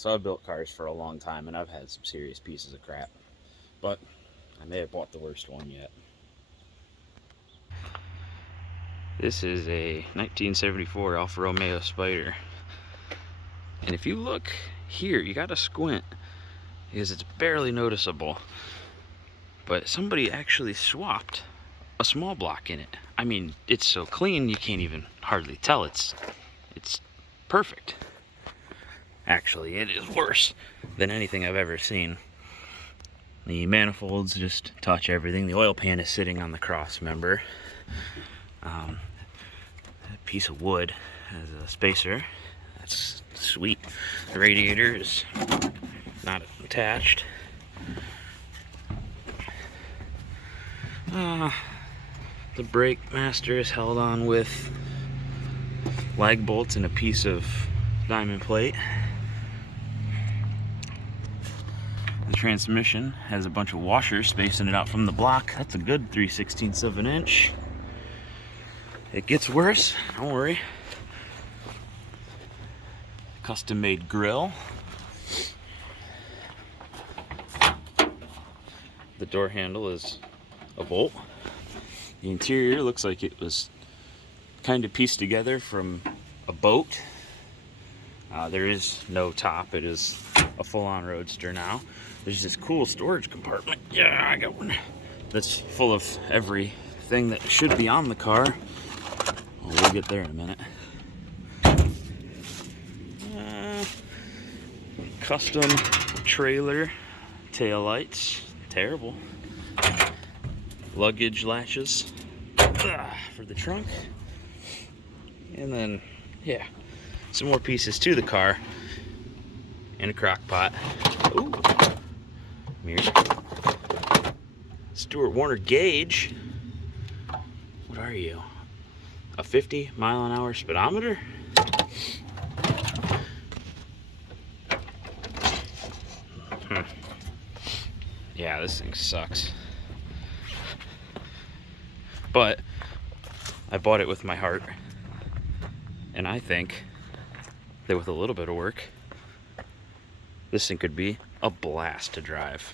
So I've built cars for a long time and I've had some serious pieces of crap. But I may have bought the worst one yet. This is a 1974 Alfa Romeo Spider. And if you look here, you gotta squint because it's barely noticeable. But somebody actually swapped a small block in it. I mean, it's so clean you can't even hardly tell it's perfect. Actually, it is worse than anything I've ever seen. The manifolds just touch everything. The oil pan is sitting on the cross member. A piece of wood as a spacer. That's sweet. The radiator is not attached. The brake master is held on with lag bolts and a piece of diamond plate. The transmission has a bunch of washers spacing it out from the block. That's a good 3/16 of an inch. It gets worse, don't worry. Custom made grill. The door handle is a bolt. The interior looks like it was kind of pieced together from a boat. There is no top. It is a full-on roadster now. There's this cool storage compartment. Yeah, I got one. That's full of everything that should be on the car. Well, we'll get there in a minute. Custom trailer taillights. Terrible. Luggage latches for the trunk. And then, yeah, some more pieces to the car. And a crock pot. Ooh. Mirror. Stuart Warner gauge. What are you? A 50-mile-an-hour speedometer? Yeah, this thing sucks. But I bought it with my heart. And I think that with a little bit of work, this thing could be a blast to drive.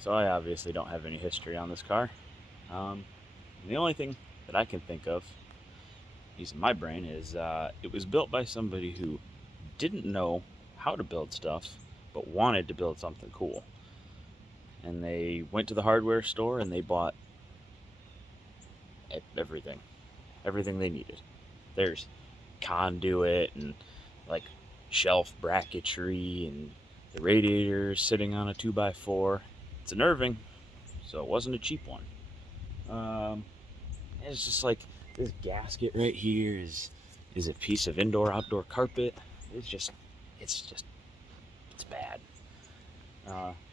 So I obviously don't have any history on this car. The only thing that I can think of, using my brain, is it was built by somebody who didn't know how to build stuff, but wanted to build something cool. And they went to the hardware store and they bought everything they needed. There's conduit and like shelf bracketry, and the radiator sitting on a 2x4. It's an Irving, so it wasn't a cheap one. It's just like this gasket right here is a piece of indoor-outdoor carpet. It's bad.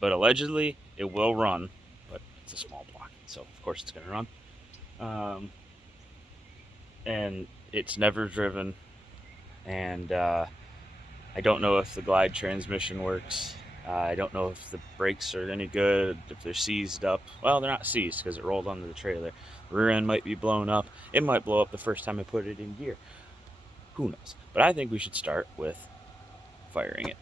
But allegedly it will run, but it's a small block, so of course it's gonna run. And it's never driven, and I don't know if the glide transmission works. I don't know if the brakes are any good, if they're seized up. Well, they're not seized because it rolled onto the trailer. The rear end might be blown up. It might blow up the first time I put it in gear. Who knows? But I think we should start with firing it.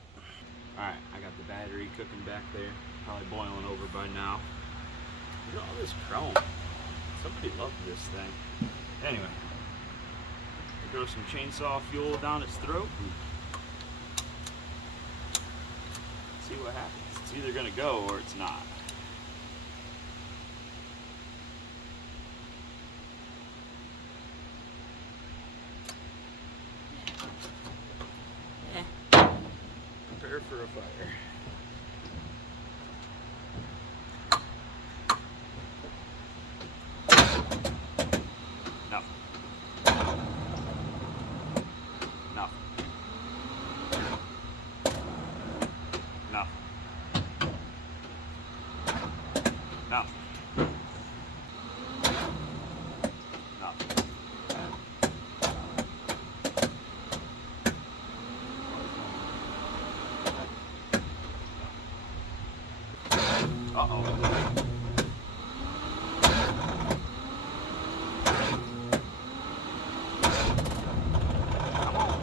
Alright, I got the battery cooking back there. Probably boiling over by now. Look at all this chrome. Somebody loved this thing. Anyway, throw some chainsaw fuel down its throat and see what happens. It's either gonna go or it's not. Prepare for a fire. No. No. No. No. No. Uh-oh. Come on.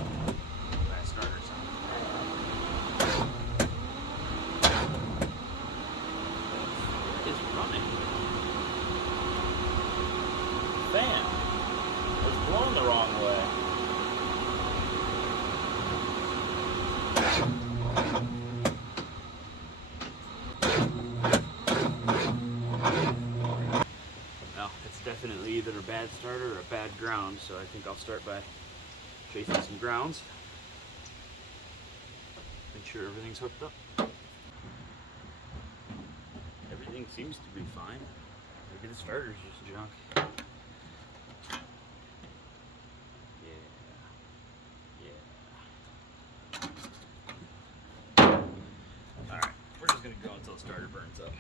Fast starter sound. bad starter or a bad ground, so I think I'll start by chasing some grounds. Make sure everything's hooked up. Everything seems to be fine. Maybe the starter's just junk. Alright, we're just gonna go until the starter burns up.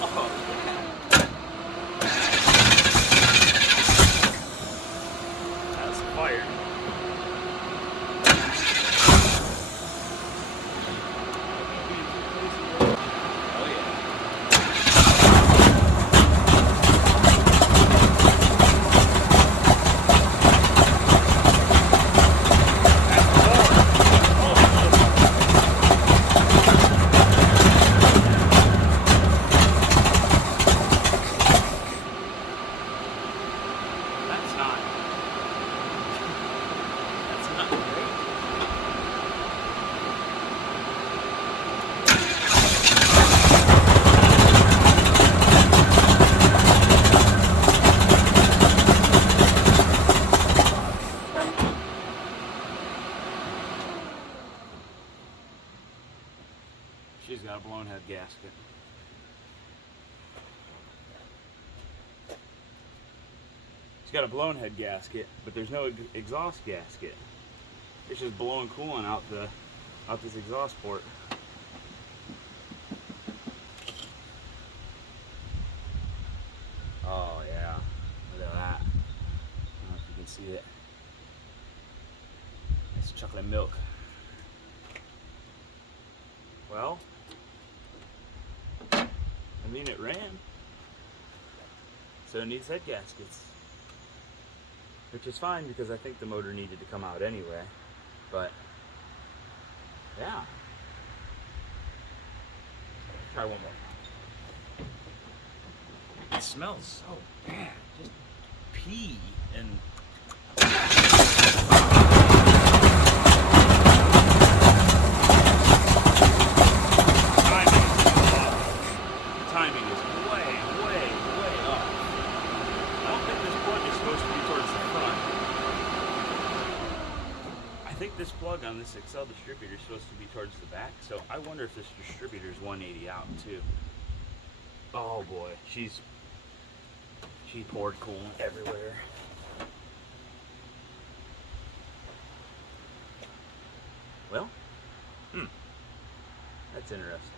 Oh. That's fire. She's got a blown head gasket. She's got a blown head gasket, but there's no exhaust gasket. It's just blowing coolant out this exhaust port. Oh yeah, look at that. I don't know if you can see it. It's chocolate milk. Well, I mean, it ran, so it needs head gaskets, which is fine because I think the motor needed to come out anyway, but yeah. Try one more. It smells so bad, just pee and timing is way off. I don't think this plug is supposed to be towards the front. I think this plug on this Excel distributor is supposed to be towards the back, so I wonder if this distributor is 180 out too. Oh boy, she poured coolant everywhere. Well, that's interesting.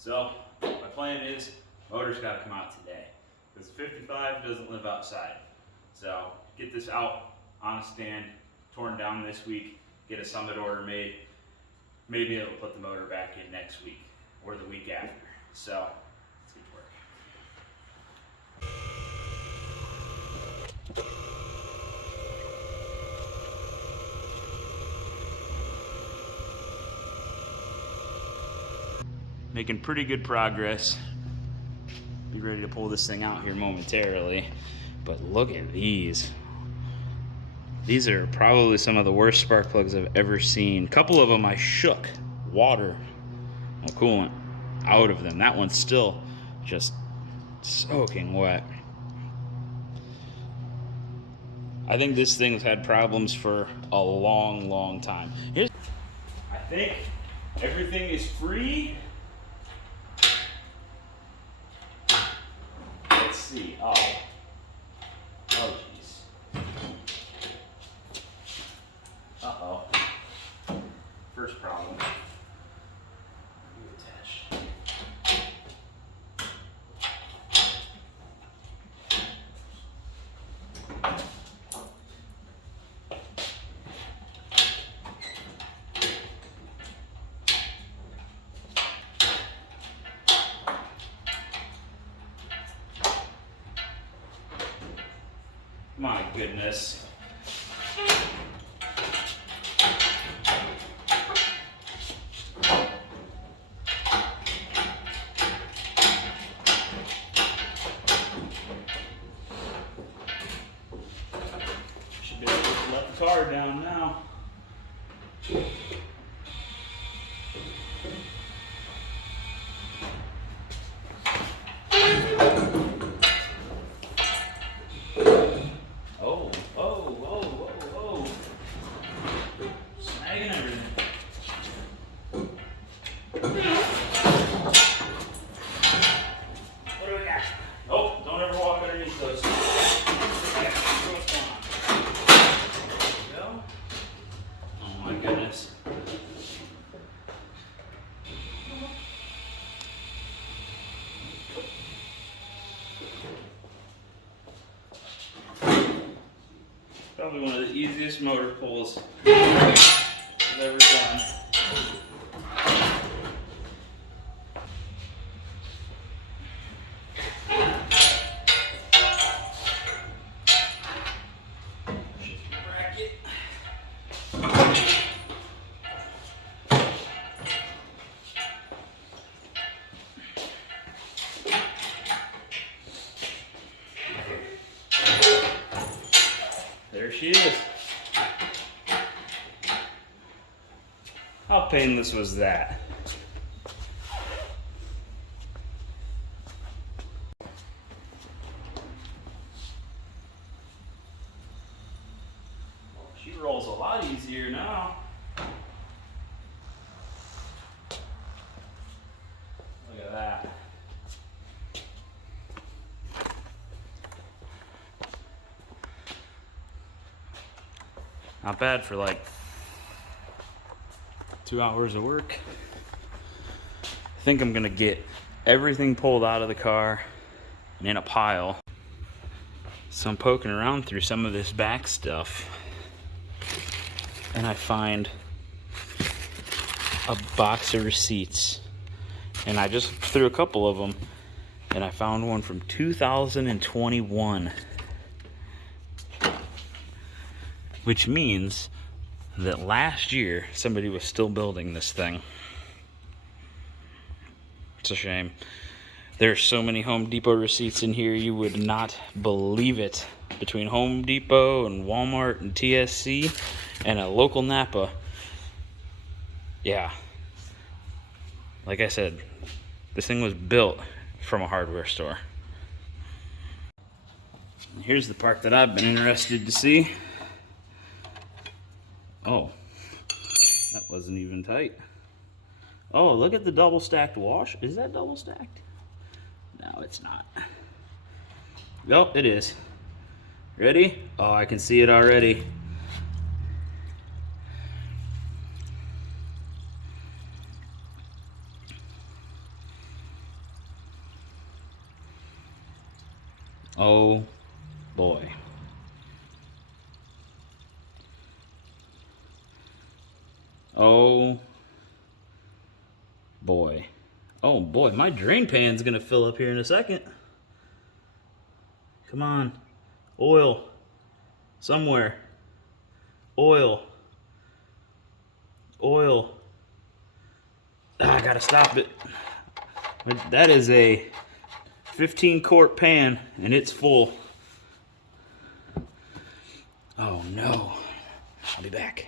So, my plan is, motor's got to come out today, because 55 doesn't live outside. So, get this out on a stand, torn down this week, get a summit order made. Maybe it'll put the motor back in next week, or the week after. So, let's get to work. Making pretty good progress. Be ready to pull this thing out here momentarily. But look at these. These are probably some of the worst spark plugs I've ever seen. A couple of them I shook water, coolant, out of them. That one's still just soaking wet. I think this thing's had problems for a long time. I think everything is free. Let's see. Oh geez. Uh-oh. First problem. Reattach. My goodness. Should be able to let the car down now. Oh, oh, oh, oh, oh. Snagging everything. What do we got? Oh, don't ever walk underneath those. There we go. Oh my goodness. Probably one of the easiest motor pulls I've ever done. Bracket. There she is. How painless was that? She rolls a lot easier now. Look at that. Not bad for like 2 hours of work. I think I'm gonna get everything pulled out of the car and in a pile. So I'm poking around through some of this back stuff and I find a box of receipts, and I just threw a couple of them and I found one from 2021, which means that last year somebody was still building this thing. It's a shame. There's so many Home Depot receipts in here, you would not believe it. Between Home Depot and Walmart and TSC and a local Napa. Yeah. Like I said, this thing was built from a hardware store. Here's the part that I've been interested to see. Oh, that wasn't even tight. Oh, look at the double stacked wash. Is that double stacked? No, it's not. Nope, it is. Ready? Oh, I can see it already. Oh boy. Oh boy. Oh boy, my drain pan's gonna fill up here in a second. Come on. Oil. Somewhere. Oil. Oil. Ah, I gotta stop it. That is a 15-quart pan and it's full. Oh no. I'll be back.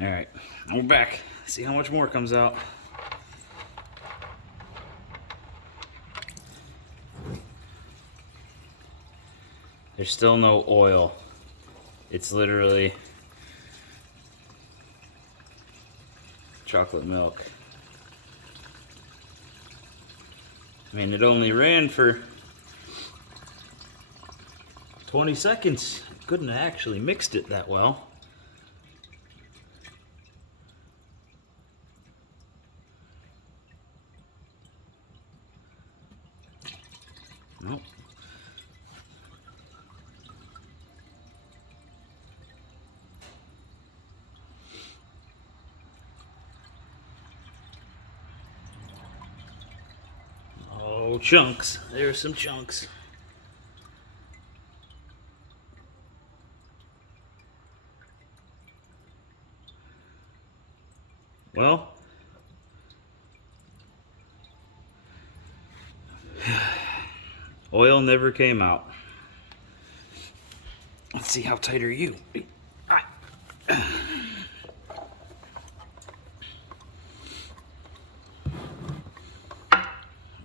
Alright, we're back. See how much more comes out. There's still no oil. It's literally chocolate milk. I mean, it only ran for 20 seconds. Couldn't have actually mixed it that well. Nope. Oh, chunks. There's some chunks. Well, oil never came out. Let's see, how tight are you?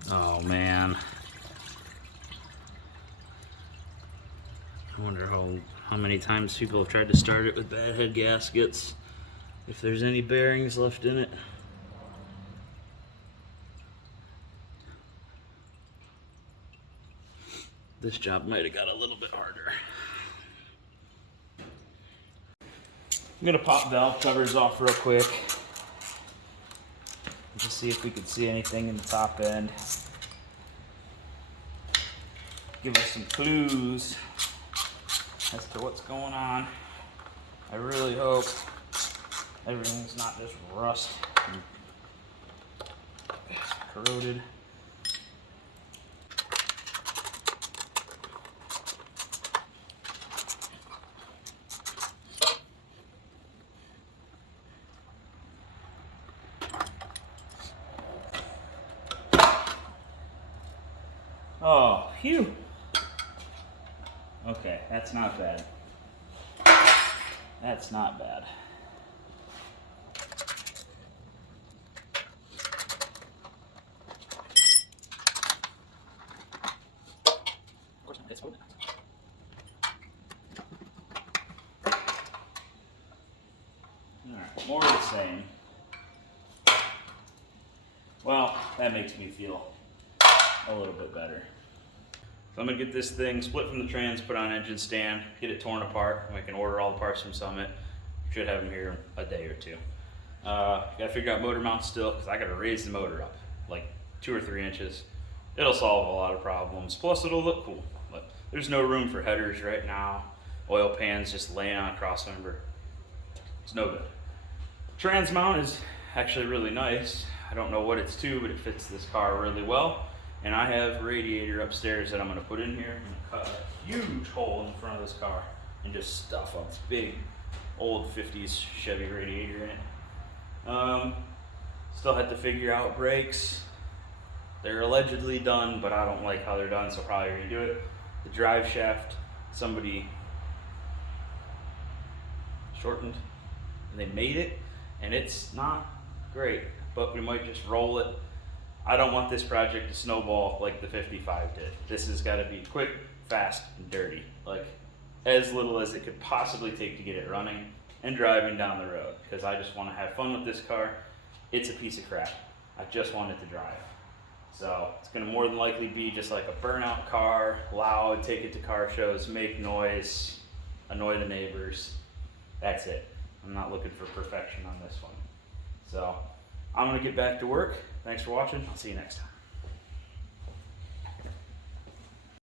Oh man. I wonder how many times people have tried to start it with bad head gaskets. If there's any bearings left in it. This job might have got a little bit harder. I'm gonna pop valve covers off real quick. Just see if we could see anything in the top end. Give us some clues as to what's going on. I really hope everything's not just rust and corroded. Oh, phew. Okay, that's not bad. That's not bad. Of course not, it's open. Alright, more of the same. Well, that makes me feel a little bit better. So I'm gonna get this thing split from the trans, put on engine stand, get it torn apart, and we can order all the parts from Summit. Should have them here in a day or two. Gotta figure out motor mount still, because I gotta raise the motor up like 2 or 3 inches. It'll solve a lot of problems, plus it'll look cool. But there's no room for headers right now. Oil pans just laying on a crossmember. It's no good. Trans mount is actually really nice. I don't know what it's to, but it fits this car really well. And I have a radiator upstairs that I'm gonna put in here and cut a huge hole in the front of this car and just stuff a big old 50s Chevy radiator in it. Still had to figure out brakes. They're allegedly done, but I don't like how they're done, so probably redo it. The drive shaft, somebody shortened and they made it, and it's not great, but we might just roll it. I don't want this project to snowball like the 55 did. This has got to be quick, fast, and dirty. Like, as little as it could possibly take to get it running and driving down the road. Because I just want to have fun with this car. It's a piece of crap. I just want it to drive. So, it's going to more than likely be just like a burnout car, loud, take it to car shows, make noise, annoy the neighbors. That's it. I'm not looking for perfection on this one. So, I'm going to get back to work. Thanks for watching. I'll see you next time.